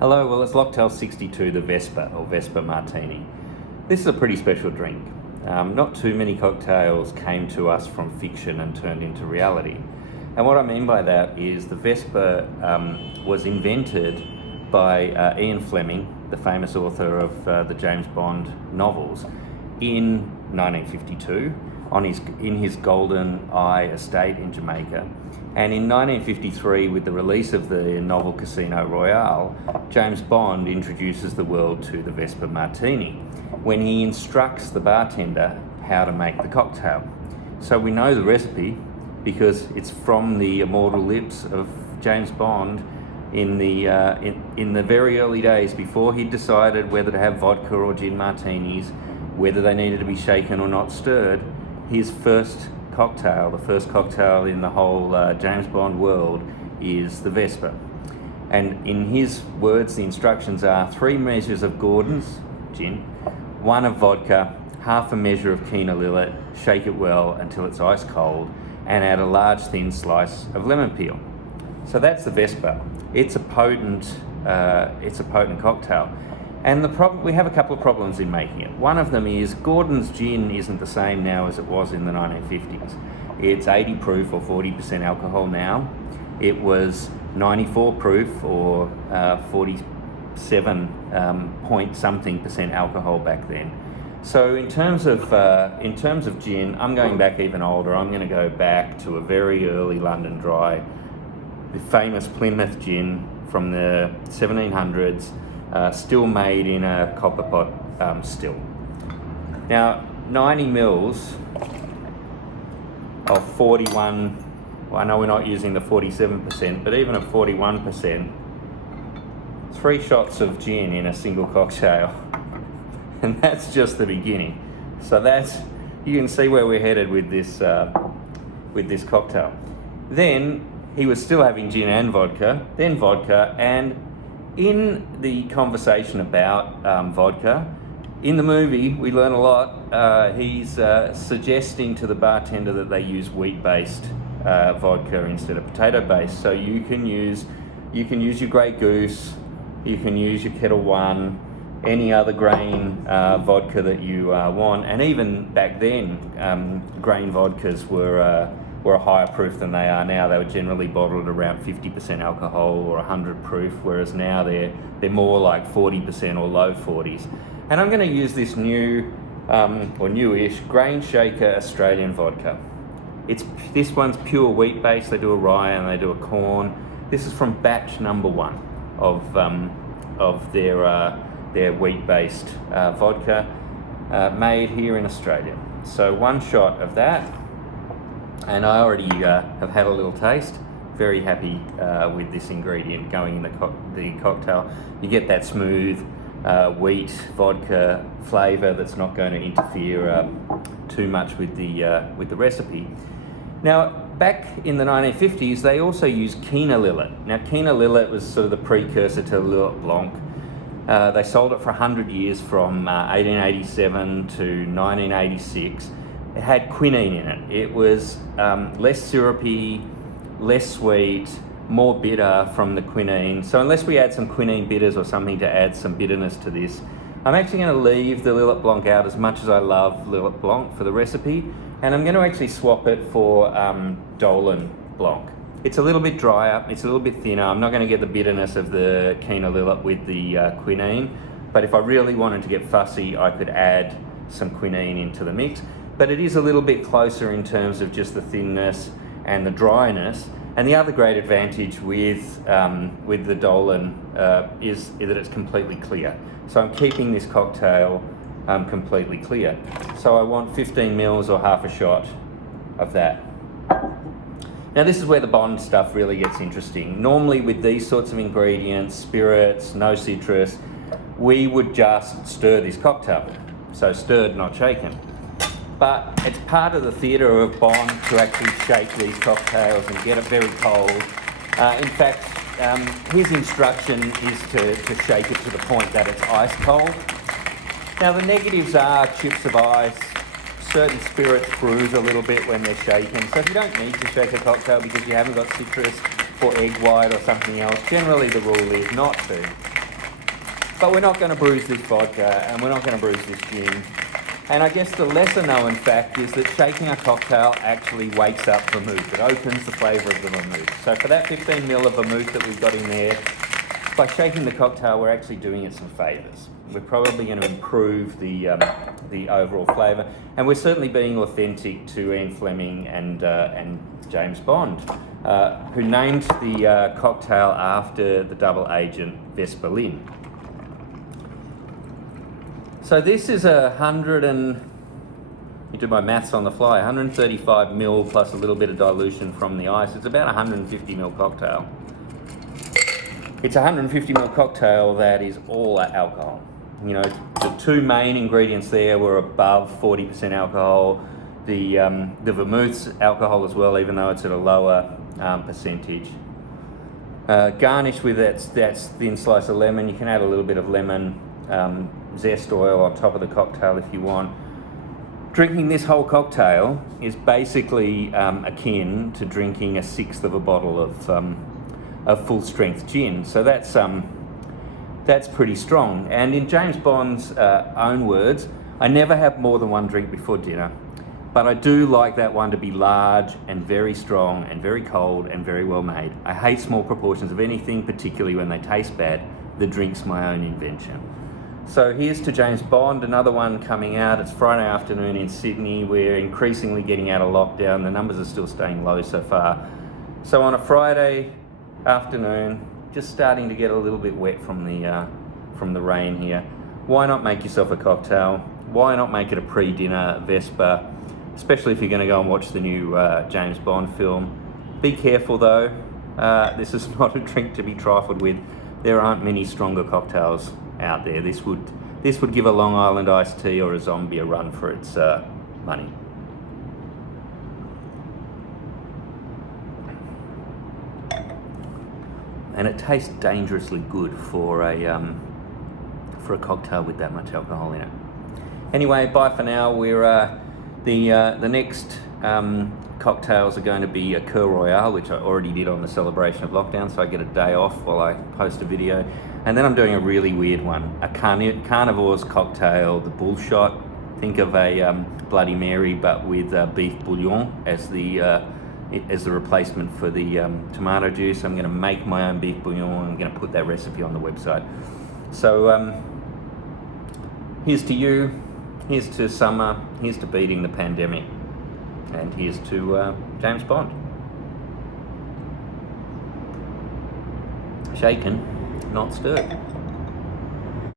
Hello, well it's Locktail 62, the Vesper, or Vesper Martini. This is a pretty special drink. Not too many cocktails came to us from fiction and turned into reality. And what I mean by that is the Vesper was invented by Ian Flemming, the famous author of the James Bond novels, in 1952 in his Golden Eye estate in Jamaica. And in 1953, with the release of the novel Casino Royale, James Bond introduces the world to the Vesper Martini when he instructs the bartender how to make the cocktail. So we know the recipe because it's from the immortal lips of James Bond in the very early days before he decided whether to have vodka or gin martinis, whether they needed to be shaken or not stirred. His first cocktail, the first cocktail in the whole James Bond world, is the Vesper. And in his words, the instructions are 3 measures of Gordon's gin, 1 of vodka, half a measure of Kina Lillet, shake it well until it's ice cold, and add a large thin slice of lemon peel. So that's the Vesper. It's a potent cocktail. And we have a couple of problems in making it. One of them is Gordon's gin isn't the same now as it was in the 1950s. It's 80 proof or 40% alcohol now. It was 94 proof or 47 point something percent alcohol back then. So in terms of gin, I'm going back even older. I'm going to go back to a very early London Dry, the famous Plymouth gin from the 1700s. Still made in a copper pot still. Now, 90 mils of 41, well, I know we're not using the 47%, but even at 41%, 3 shots of gin in a single cocktail. And that's just the beginning. So you can see where we're headed with this cocktail. Then he was still having gin and vodka, then vodka, and in the conversation about vodka, in the movie, we learn a lot. He's suggesting to the bartender that they use wheat-based vodka instead of potato-based. So you can use your Grey Goose, you can use your Kettle One, any other grain vodka that you want. And even back then, grain vodkas were a higher proof than they are now. They were generally bottled around 50% alcohol or 100 proof, whereas now they're more like 40% or low 40s. And I'm going to use this new or newish Grain Shaker Australian vodka. This one's pure wheat based. They do a rye and they do a corn. This is from batch number 1 of their wheat based vodka made here in Australia. So 1 shot of that. And I already have had a little taste. Very happy with this ingredient going in the cocktail. You get that smooth wheat vodka flavour that's not going to interfere too much with the recipe. Now, back in the 1950s, they also used Kina Lillet. Now, Kina Lillet was sort of the precursor to Lillet Blanc. They sold it for 100 years from 1887 to 1986. It had quinine in it. It was less syrupy, less sweet, more bitter from the quinine. So unless we add some quinine bitters or something to add some bitterness to this, I'm actually going to leave the Lillet Blanc out as much as I love Lillet Blanc for the recipe. And I'm going to actually swap it for Dolan Blanc. It's a little bit drier, it's a little bit thinner. I'm not going to get the bitterness of the Kina Lillet with the quinine. But if I really wanted to get fussy, I could add some quinine into the mix. But it is a little bit closer in terms of just the thinness and the dryness. And the other great advantage with the Dolan is that it's completely clear. So I'm keeping this cocktail completely clear. So I want 15 mils or half a shot of that. Now this is where the Bond stuff really gets interesting. Normally with these sorts of ingredients, spirits, no citrus, we would just stir this cocktail. So stirred, not shaken. But it's part of the theatre of Bond to actually shake these cocktails and get it very cold. In fact, his instruction is to shake it to the point that it's ice cold. Now the negatives are chips of ice. Certain spirits bruise a little bit when they're shaken. So if you don't need to shake a cocktail because you haven't got citrus or egg white or something else, generally the rule is not to. But we're not going to bruise this vodka, and we're not going to bruise this gin. And I guess the lesser known fact is that shaking a cocktail actually wakes up vermouth. It opens the flavour of the vermouth. So for that 15 ml of vermouth that we've got in there, by shaking the cocktail, we're actually doing it some favours. We're probably going to improve the overall flavour, and we're certainly being authentic to Ian Flemming and James Bond, who named the cocktail after the double agent Vesper Martini. So this is you do my maths on the fly, 135 ml plus a little bit of dilution from the ice. It's about 150 ml cocktail. It's a 150 ml cocktail that is all alcohol. You know, the two main ingredients there were above 40% alcohol. The vermouth's alcohol as well, even though it's at a lower percentage. Garnish with that thin slice of lemon. You can add a little bit of lemon zest oil on top of the cocktail if you want. Drinking this whole cocktail is basically akin to drinking a sixth of a bottle of full strength gin. So that's pretty strong. And in James Bond's own words, I never have more than one drink before dinner, but I do like that one to be large and very strong and very cold and very well made. I hate small proportions of anything, particularly when they taste bad. The drink's my own invention. So here's to James Bond, another one coming out. It's Friday afternoon in Sydney. We're increasingly getting out of lockdown. The numbers are still staying low so far. So on a Friday afternoon, just starting to get a little bit wet from the rain here. Why not make yourself a cocktail? Why not make it a pre-dinner Vesper, especially if you're going to go and watch the new James Bond film. Be careful though. This is not a drink to be trifled with. There aren't many stronger cocktails out there. This would give a Long Island iced tea or a zombie a run for its money. And it tastes dangerously good for a cocktail with that much alcohol in it. Anyway, bye for now. We're the next cocktails are going to be a Casino Royale, which I already did on the celebration of lockdown, so I get a day off while I post a video. And then I'm doing a really weird one, a carnivore's cocktail, the bull shot. Think of a Bloody Mary, but with beef bouillon as the replacement for the tomato juice. I'm going to make my own beef bouillon. I'm going to put that recipe on the website. So here's to you, here's to summer, here's to beating the pandemic, and here's to James Bond. Shaken, not stirred.